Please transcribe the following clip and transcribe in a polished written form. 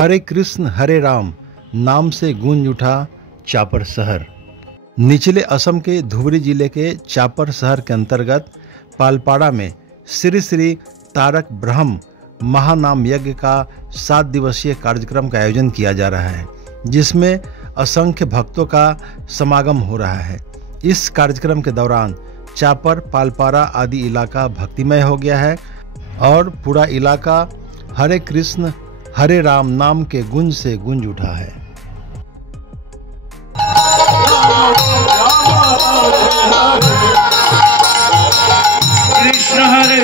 हरे कृष्ण हरे राम नाम से गूंज उठा चापर शहर। निचले असम के धुबरी जिले के चापर शहर के अंतर्गत पालपाड़ा में श्री श्री तारक ब्रह्म महानाम यज्ञ का 7 दिवसीय कार्यक्रम का आयोजन किया जा रहा है, जिसमें असंख्य भक्तों का समागम हो रहा है। इस कार्यक्रम के दौरान चापर पालपाड़ा आदि इलाका भक्तिमय हो गया है और पूरा इलाका हरे कृष्ण हरे राम नाम के गुंज से गूंज उठा है। कृष्ण हरे